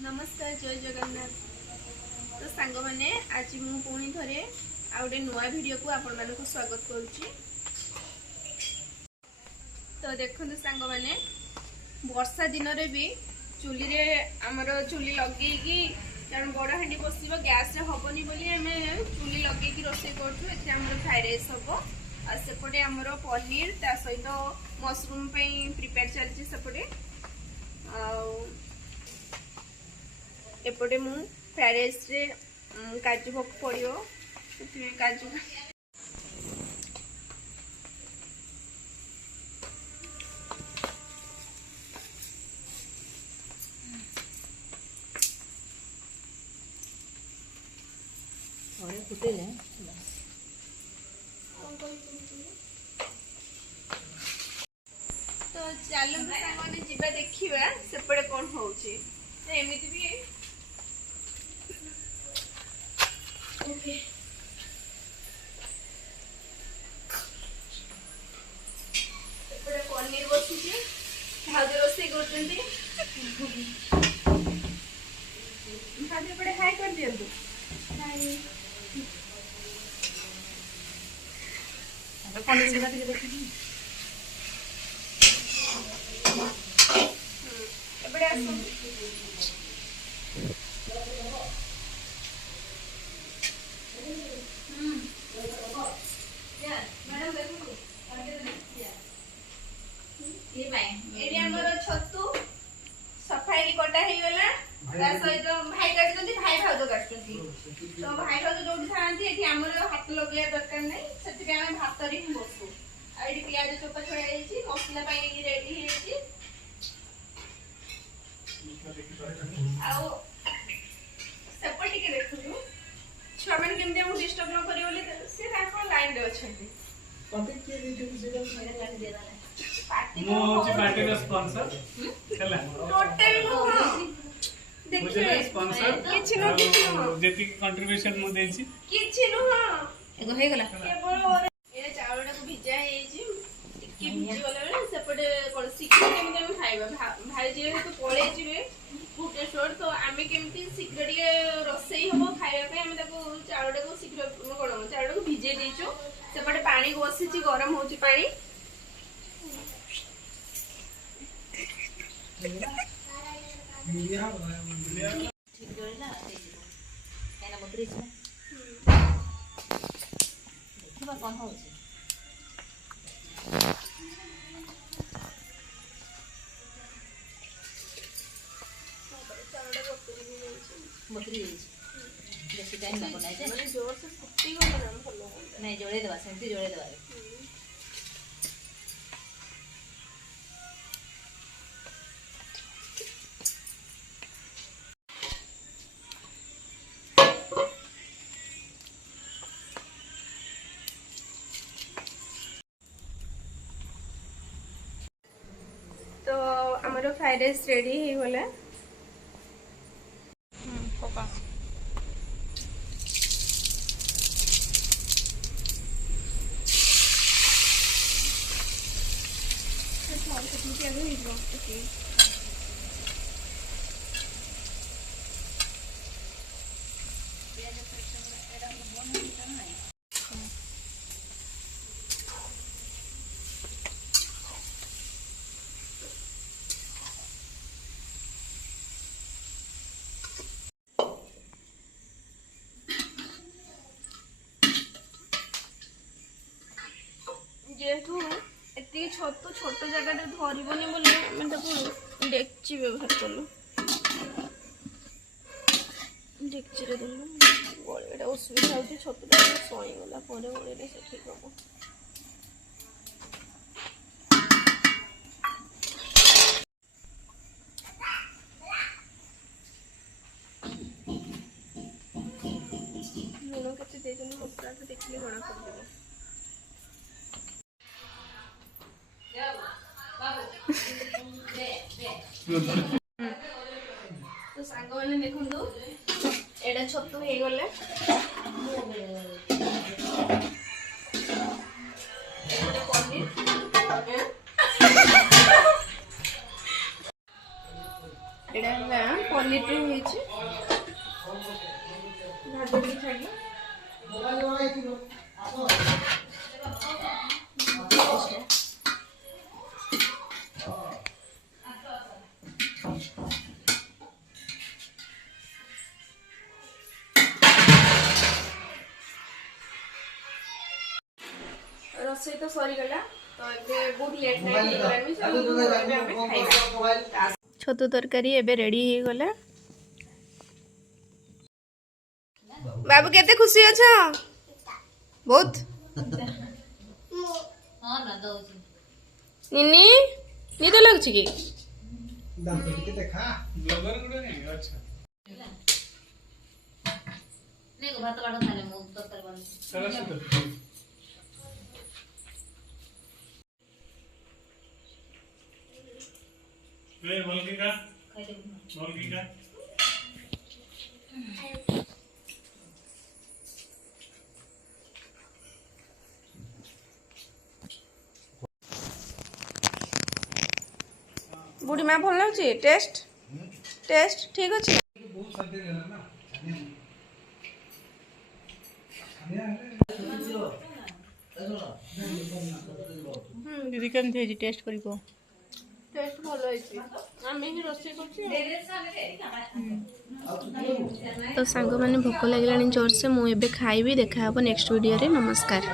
नमस्कार जय जगन्नाथ। तो सांग मैंने आज मु पुणी थे आ गए नुआ वीडियो को आपण मानक स्वागत करुच्ची। तो देखते सांग मैंने वर्षा दिन रे भी चुली रे आमर चुली लगे कारण बड़ हाँ बस गैस हेनी बोली आम चुली लगे रोसे कर फ्राइड राइस हम सेपटे आमर पनीर ता सहित मशरूम प्रिपेयर चलती सेपटे एपटे मु फ्राइड राइस रे काजू भोग पड़ो काजू फुटेले तो चलो मैंने जीवा देखा सेपटे कौन होची तो एमती भी ओके सेपटे पनीर बसी भाज रोसे कर हाई कर दिंतु पनीर गुड़ा टिके देखि एबडे आसो या मैडम देखो ये भाई एडी हमर छत्तू सफाई कटा हे गला ता सहित भाई काटती भाई भाउज काटती तो भाई भाउज जो थांती आमर हाथ लगे दरकार नहीं से आम भात रे ही बसू आई प्याज चोपा छड़ा जाइए मसला रेडी हो सेपट टिके देखु छुआ मैंने केमती हमको डिस्टर्ब न करियो बोले से लाइन रे अछंती पार्टी के दे पार्टी मो होची पार्टी का स्पॉन्सर चला टोटल मुझे स्पॉन्सर किछि न जेति कंट्रीब्यूशन मु देछि किछि न एगो हे गला केवल ए चावलटा को भिजा हेछि टिके भिजी गला सेपटे कोन शीघ्र केमते हम खाइबा भाई जे तो पळे जिवे भुवनेश्वर तो आमे केमती शीघ्र टिके रोसई हबो खाइबा पे आमे ताको चावलटा को शीघ्र कोन चावलटा को भिजे देछु सेपटे पानी को बसिछि गरम होछि पानी मीडिया मीडिया ठीक गइला एना बतरी छै देखिबा कोन होछि बतरी बेसी टाइम लागो नै जे जोर से फुटी गला ना भलो नै जोड़े देबा सेमती जोड़े देबा तो हमारा फ्राइड राइस रेडी हो गला पका जेहेतु एति छतु छोट जगह धरबनी बोली आम डेक्ची व्यवहार कलु डेक्ची देलु गड़ा असुविधा हो छतुटा सईगला गड़े से ठीक हम लुण के मसला देखिए जना पड़े तो सांग मैंने देखो एटा छतु हो गले पनीर एटा ପନିର ହେଇଛି ଭାଜି ଛାଡ଼ିଲା। ରୋଷେଇ ତ ସରିଗଲା ତ ଏବେ ବହୁତ ଲେଟ୍ ନାଇଟ୍ ହେଇଗଲାଣି। ଛତୁ ତରକାରୀ ଏବେ ରେଡି ହେଇଗଲା। ବାବୁ କେତେ ଖୁସି ଅଛ? ବହୁତ। ନିନି ନିଦ ଲାଗୁଛି କି? ବ୍ଲଗର ଗୋଟେ ନାହିଁ ଆଚ୍ଛା ଭାତ କାଢ ଖାଇଲେ ମୁଁ ତରକାରୀ ବନେଇ चलो सुनो ले मुर्गी का बुढ़ी माँ भल लगे टेस्ट टेस्ट ठीक अच्छे दीदी केमती है टेस्ट करी को टेस्ट भल आम ही रोषे तो सांग मैंने भोक लगे जोर से मुझे खाइबी देखा नेक्स्ट वीडियो रे नमस्कार।